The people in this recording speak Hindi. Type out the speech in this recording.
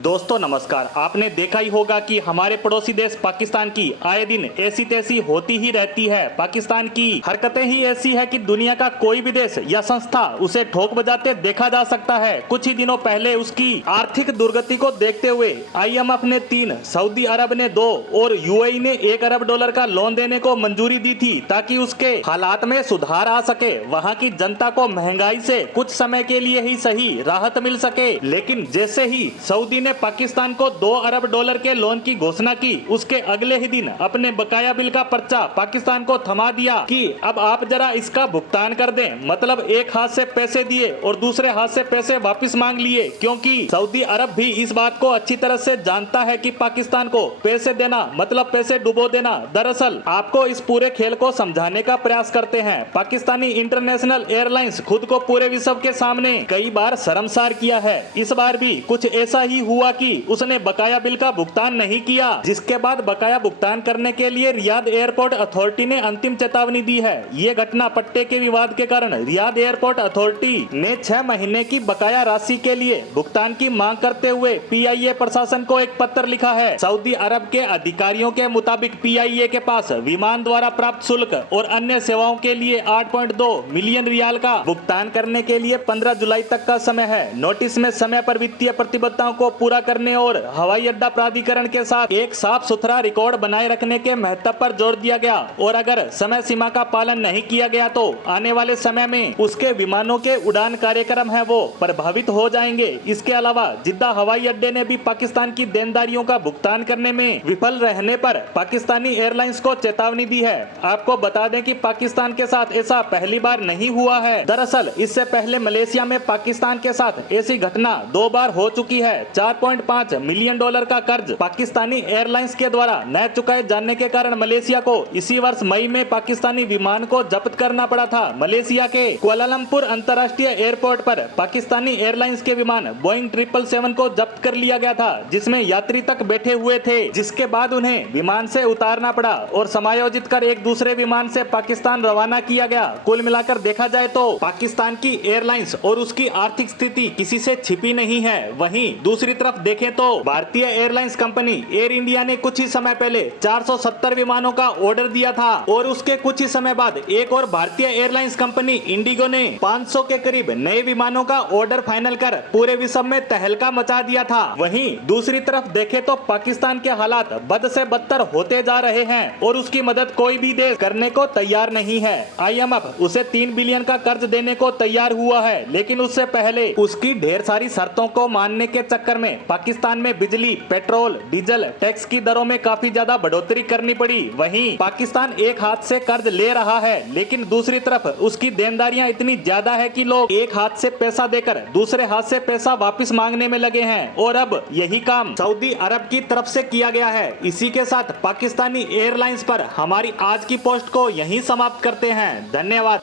दोस्तों नमस्कार। आपने देखा ही होगा कि हमारे पड़ोसी देश पाकिस्तान की आए दिन ऐसी तैसी होती ही रहती है। पाकिस्तान की हरकतें ही ऐसी है कि दुनिया का कोई भी देश या संस्था उसे ठोक बजाते देखा जा सकता है। कुछ ही दिनों पहले उसकी आर्थिक दुर्गति को देखते हुए IMF ने 3, सऊदी अरब ने 2 और UAE ने $1 अरब का लोन देने को मंजूरी दी थी ताकि उसके हालात में सुधार आ सके, वहाँ की जनता को महंगाई से कुछ समय के लिए ही सही राहत मिल सके। लेकिन जैसे ही सऊदी ने पाकिस्तान को $2 अरब के लोन की घोषणा की, उसके अगले ही दिन अपने बकाया बिल का पर्चा पाकिस्तान को थमा दिया कि अब आप जरा इसका भुगतान कर दें। मतलब एक हाथ से पैसे दिए और दूसरे हाथ से पैसे वापस मांग लिए, क्योंकि सऊदी अरब भी इस बात को अच्छी तरह से जानता है कि पाकिस्तान को पैसे देना मतलब पैसे डुबो देना। दरअसल आपको इस पूरे खेल को समझाने का प्रयास करते हैं। पाकिस्तानी इंटरनेशनल एयरलाइंस खुद को पूरे विश्व के सामने कई बार शर्मसार किया है। इस बार भी कुछ ऐसा ही हुआ कि उसने बकाया बिल का भुगतान नहीं किया, जिसके बाद बकाया भुगतान करने के लिए रियाद एयरपोर्ट अथॉरिटी ने अंतिम चेतावनी दी है। ये घटना पट्टे के विवाद के कारण रियाद एयरपोर्ट अथॉरिटी ने 6 महीने की बकाया राशि के लिए भुगतान की मांग करते हुए PIA प्रशासन को एक पत्र लिखा है। सऊदी अरब के अधिकारियों के मुताबिक PIA के पास विमान द्वारा प्राप्त शुल्क और अन्य सेवाओं के लिए 8.2 मिलियन रियाल का भुगतान करने के लिए 15 जुलाई तक का समय है। नोटिस में समय पर वित्तीय प्रतिबद्धताओं को पूरा करने और हवाई अड्डा प्राधिकरण के साथ एक साफ सुथरा रिकॉर्ड बनाए रखने के महत्व पर जोर दिया गया, और अगर समय सीमा का पालन नहीं किया गया तो आने वाले समय में उसके विमानों के उड़ान कार्यक्रम है वो प्रभावित हो जाएंगे। इसके अलावा जिद्दा हवाई अड्डे ने भी पाकिस्तान की देनदारियों का भुगतान करने में विफल रहने पर पाकिस्तानी एयरलाइंस को चेतावनी दी है। आपको बता दें कि पाकिस्तान के साथ ऐसा पहली बार नहीं हुआ है। दरअसल इससे पहले मलेशिया में पाकिस्तान के साथ ऐसी घटना 2 बार हो चुकी है। $4.5 मिलियन का कर्ज पाकिस्तानी एयरलाइंस के द्वारा न चुकाए जाने के कारण मलेशिया को इसी वर्ष मई में पाकिस्तानी विमान को जब्त करना पड़ा था। मलेशिया के कुआलालंपुर अंतर्राष्ट्रीय एयरपोर्ट पर पाकिस्तानी एयरलाइंस के विमान बोइंग 777 को जब्त कर लिया गया था, जिसमें यात्री तक बैठे हुए थे, जिसके बाद उन्हें विमान से उतारना पड़ा और समायोजित कर एक दूसरे विमान से पाकिस्तान रवाना किया गया। कुल मिलाकर देखा जाए तो पाकिस्तान की एयरलाइंस और उसकी आर्थिक स्थिति किसी से छिपी नहीं है। वहीं दूसरी तरफ देखें तो भारतीय एयरलाइंस कंपनी एयर इंडिया ने कुछ ही समय पहले 470 विमानों का ऑर्डर दिया था, और उसके कुछ ही समय बाद एक और भारतीय एयरलाइंस कंपनी इंडिगो ने 500 के करीब नए विमानों का ऑर्डर फाइनल कर पूरे विश्व में तहलका मचा दिया था। वहीं दूसरी तरफ देखें तो पाकिस्तान के हालात बद से बदतर होते जा रहे हैं और उसकी मदद कोई भी देश करने को तैयार नहीं है। IMF उसे 3 बिलियन का कर्ज देने को तैयार हुआ है, लेकिन उससे पहले उसकी ढेर सारी शर्तों को मानने के चक्कर में पाकिस्तान में बिजली, पेट्रोल, डीजल टैक्स की दरों में काफी ज्यादा बढ़ोतरी करनी पड़ी। वहीं पाकिस्तान एक हाथ से कर्ज ले रहा है, लेकिन दूसरी तरफ उसकी देनदारियां इतनी ज्यादा है कि लोग एक हाथ से पैसा देकर दूसरे हाथ से पैसा वापस मांगने में लगे हैं, और अब यही काम सऊदी अरब की तरफ से किया गया है। इसी के साथ पाकिस्तानी एयरलाइंस पर हमारी आज की पोस्ट को यहीं समाप्त करते हैं। धन्यवाद।